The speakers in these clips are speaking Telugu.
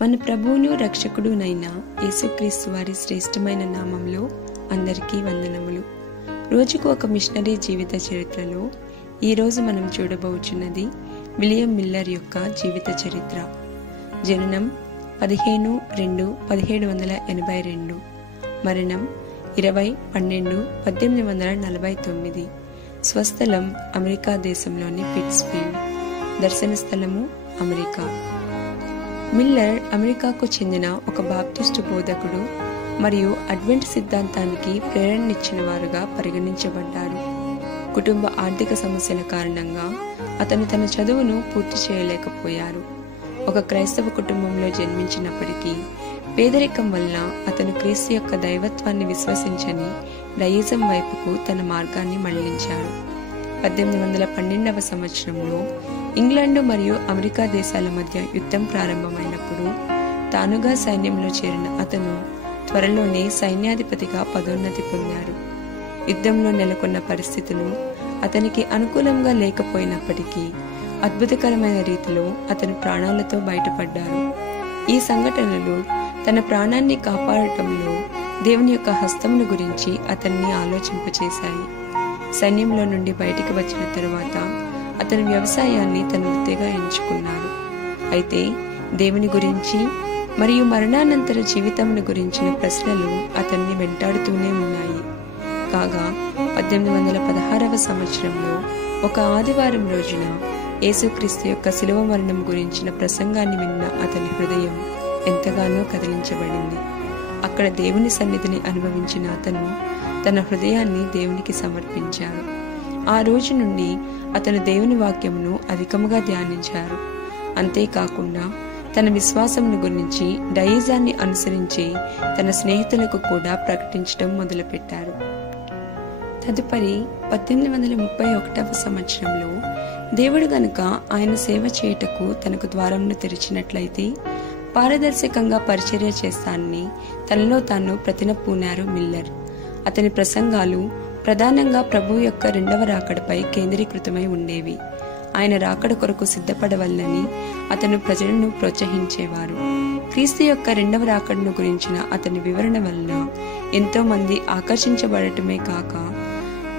మన ప్రభువును రక్షకుడునైన యేసుక్రీస్తు వారి శ్రేష్టమైన నామంలో అందరికీ వందనములు. రోజుకు ఒక మిషనరీ జీవిత చరిత్రలో ఈరోజు మనం చూడబోచున్నది విలియం మిల్లర్ యొక్క జీవిత చరిత్ర. జననం 15/2/1782, మరణం 20/12/1849, స్వస్థలం అమెరికా దేశంలోని పిట్స్ఫీల్డ్, దర్శన స్థలము అమెరికా. మిల్లర్ అమెరికాకు చెందిన ఒక బాప్టిస్టు బోధకుడు మరియు అడ్వెంట్ సిద్ధాంతానికి ప్రేరణనిచ్చిన వారుగా పరిగణించబడ్డారు. కుటుంబ ఆర్థిక సమస్యల కారణంగా అతను తన చదువును పూర్తి చేయలేకపోయారు. ఒక క్రైస్తవ కుటుంబంలో జన్మించినప్పటికీ పేదరికం వల్ల అతను క్రీస్తు యొక్క దైవత్వాన్ని విశ్వసించని డయిజం వైపుకు తన మార్గాన్ని మళ్లించాడు. 1812వ సంవత్సరంలో ఇంగ్లాండు మరియు అమెరికా దేశాల మధ్య యుద్ధం ప్రారంభమైనప్పుడు తానుగా సైన్యంలో చేరిన అతను త్వరలోనే సైన్యాధిపతిగా పదోన్నతి పొందాడు. యుద్ధంలో నెలకొన్న పరిస్థితులు అతనికి అనుకూలంగా లేకపోయినప్పటికీ అద్భుతకరమైన రీతిలో అతను ప్రాణాలతో బయటపడ్డారు. ఈ సంఘటనలు తన ప్రాణాన్ని కాపాడటంలో దేవుని యొక్క హస్తమును గురించి అతన్ని ఆలోచింపచేశాయి. సైన్యంలో నుండి బయటికి వచ్చిన తరువాత అతను వ్యవసాయాన్ని తన వృత్తిగా ఎంచుకున్నాడు. అయితే దేవుని గురించి మరియు మరణానంతర జీవితమును గురించిన ప్రశ్నలు అతన్ని వెంటాడుతూనే ఉన్నాయి. కాగా 1816వ సంవత్సరంలో ఒక ఆదివారం రోజున యేసుక్రీస్తు యొక్క శిలువ మరణం గురించిన ప్రసంగాన్ని విన్న అతని హృదయం ఎంతగానో కదిలించబడింది. అక్కడ దేవుని సన్నిధిని అనుభవించిన అతను తన హృదయాన్ని దేవునికి సమర్పించాడు. ఆ రోజు నుండి అతను దేవుని వాక్యమును అధికముగా ధ్యానించారు. అంతేకాకుండా తన విశ్వాసమును గురించి డయిజాన్ని అనుసరించి తన స్నేహితులకు కూడా ప్రకటించడం మొదలుపెట్టారు. తదుపరి 1831వ సంవత్సరంలో దేవుడు గనుక ఆయన సేవ చేయుటకు తనకు ద్వారమును తెరిచినట్లయితే పారదర్శకంగా పరిచర్య చేస్తానని తనలో తాను ప్రతిన పూనారు మిల్లర్. అతని ప్రసంగాలు ప్రధానంగా ప్రభువు యొక్క రెండవ రాకడపై కేంద్రీకృతమై ఉండేవి. ఆయన రాకడ కొరకు సిద్ధపడవల్లని అతను ప్రజలను ప్రోత్సహించేవారు. క్రీస్తు యొక్క రెండవ రాకడను గురించిన అతని వివరణ వలన ఎంతో మంది ఆకర్షించబడటమే కాక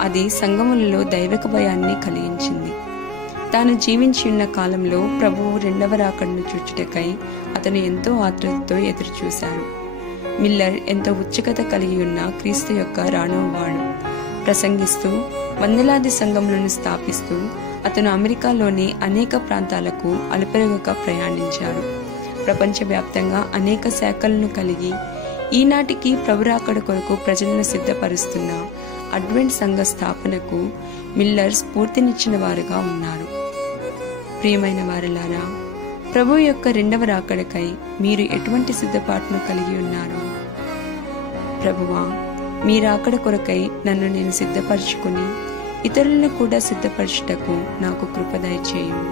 అది సంఘములలో దైవిక భయాన్ని కలిగించింది. తాను జీవించి ఉన్న కాలంలో ప్రభువు రెండవ రాకడను చూచుటకై అతను ఎంతో ఆత్రుతతో ఎదురుచూశారు. మిల్లర్ ఎంతో ఉత్సుకత కలిగి ఉన్న క్రీస్తు యొక్క రానోవాడు. ప్రసంగిస్తూ వందలాది సంఘములను స్థాపిస్తూ అతను అమెరికాలోని అనేక ప్రాంతాలకు అలుపెరగక ప్రయాణించారు. ప్రపంచవ్యాప్తంగా అనేక శాఖలను కలిగి ఈనాటికి ప్రభు రాకడ కొరకు ప్రజలను సిద్ధపరుస్తున్న అడ్వెంట్ సంఘ స్థాపనకు మిల్లర్ స్ఫూర్తినిచ్చిన వారుగా ఉన్నారు. ప్రియమైన వారలారా, ప్రభు యొక్క రెండవ రాకడకై మీరు ఎటువంటి సిద్ధపాటును కలిగి ఉన్నారు? ప్రభువా, మీ రాకడ కొరకై నన్ను నేను సిద్ధపరచుకుని ఇతరులను కూడా సిద్ధపరచుటకు నాకు కృప దయచేయుము.